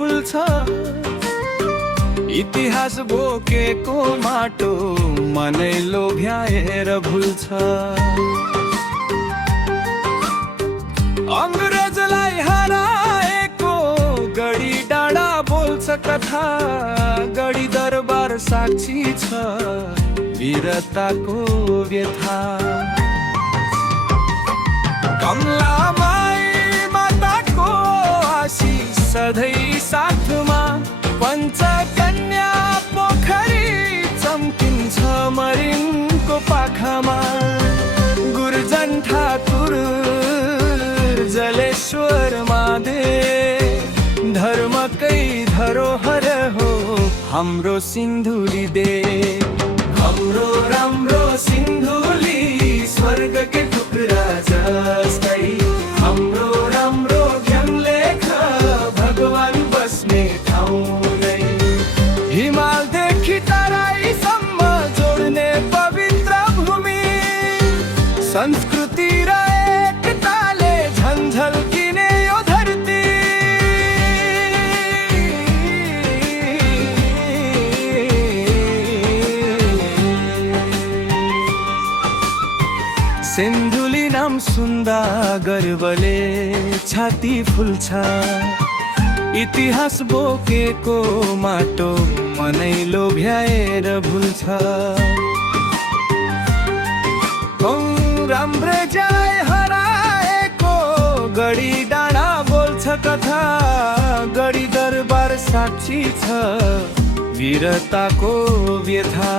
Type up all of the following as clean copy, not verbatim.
फुल्छ। इतिहास बोकेको माटो मनै लोभ्याएर भुल्छ। अंग्रेजलाई हराएको गडी डाँडा बोल्छ कथा। गडी दरबार साक्षी छ वीरताको व्यथा। कमलामाई माताको आशीष सधैँ साथमा। पञ्चकन्या पोखरी चम्किन्छ मरिनको पाखामा। गुर्जन ठाकुर जलेश्वर महादेव धर्मकै धरोहर हो हाम्रो सिन्धुली देश। हाम्रो राम्रो सिन्धुली स्वर्गकै टुक्रा जस्तै। हाम्रो राम्रो ज्ञान लेख भगवान बस्ने ठाउँ नै। हिमालदेखि तराईसम्म जोड्ने पवित्र भूमि। संस्कृति र एकताले झन्झल्किने यो धरती। सिन्धुली नाम सुन्दा गर्वले छाती फुल्छ। इतिहास बोकेको माटो मनै लोभ्याएर भुल्छ। राम्रैलाई हराएको गडी डाँडा बोल्छ कथा। गडी दरबार साक्षी छ वीरताको व्यथा।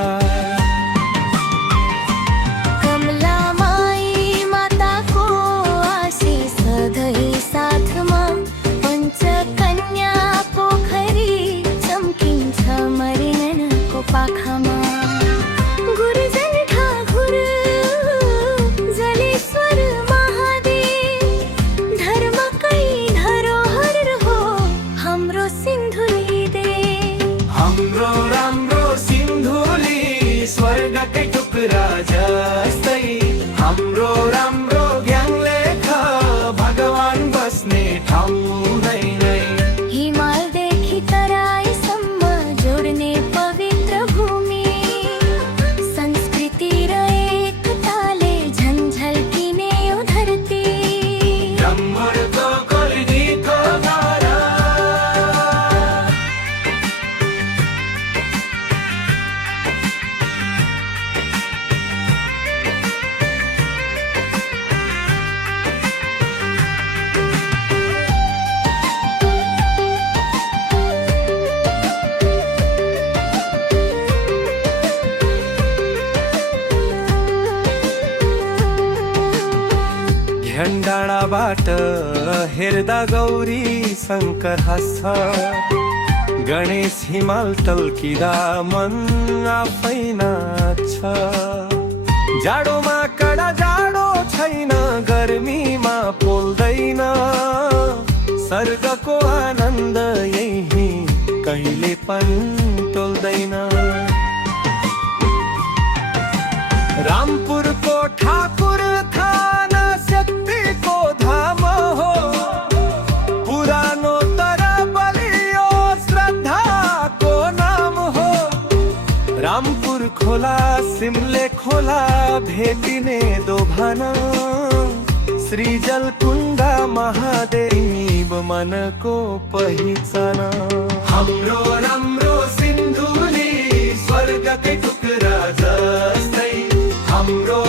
पाखामा गुरुजन ठाकुर जलेश्वर महादेव धर्मकै धरोहर हो हाम्रो सिन्धुली देश। हाम्रो राम्रो सिन्धुली स्वर्गकै टुक्रा जस्तै। हाम्रो राम्रो ज्ञान लेख भगवान बस्ने ठाउँ नै नै। हिमालदेखि तराईसम्म जोड्ने डाँडाबाट हेर्दा गौरी शङ्कर हाँस्छ। गणेश हिमाल टल्किँदा मन आफै नाच्छ। जाडोमा कडा जाडो छैन गर्मीमा पोल्दैन। स्वर्गको आनन्द यही कहिले पनि टोल्दैन। रामपुरको ठाकुर थान शक्तिको धाम हो। पुरानो तर बलियो श्रद्धाको नाम हो। रामपुर खोला सिमले खोला भेटिने दोभान। श्रीजलकुण्डा महादेव मनको पहिचान। हाम्रो राम्रो सिन्धुली स्वर्गकै टुक्रा जस्तै। हाम्रो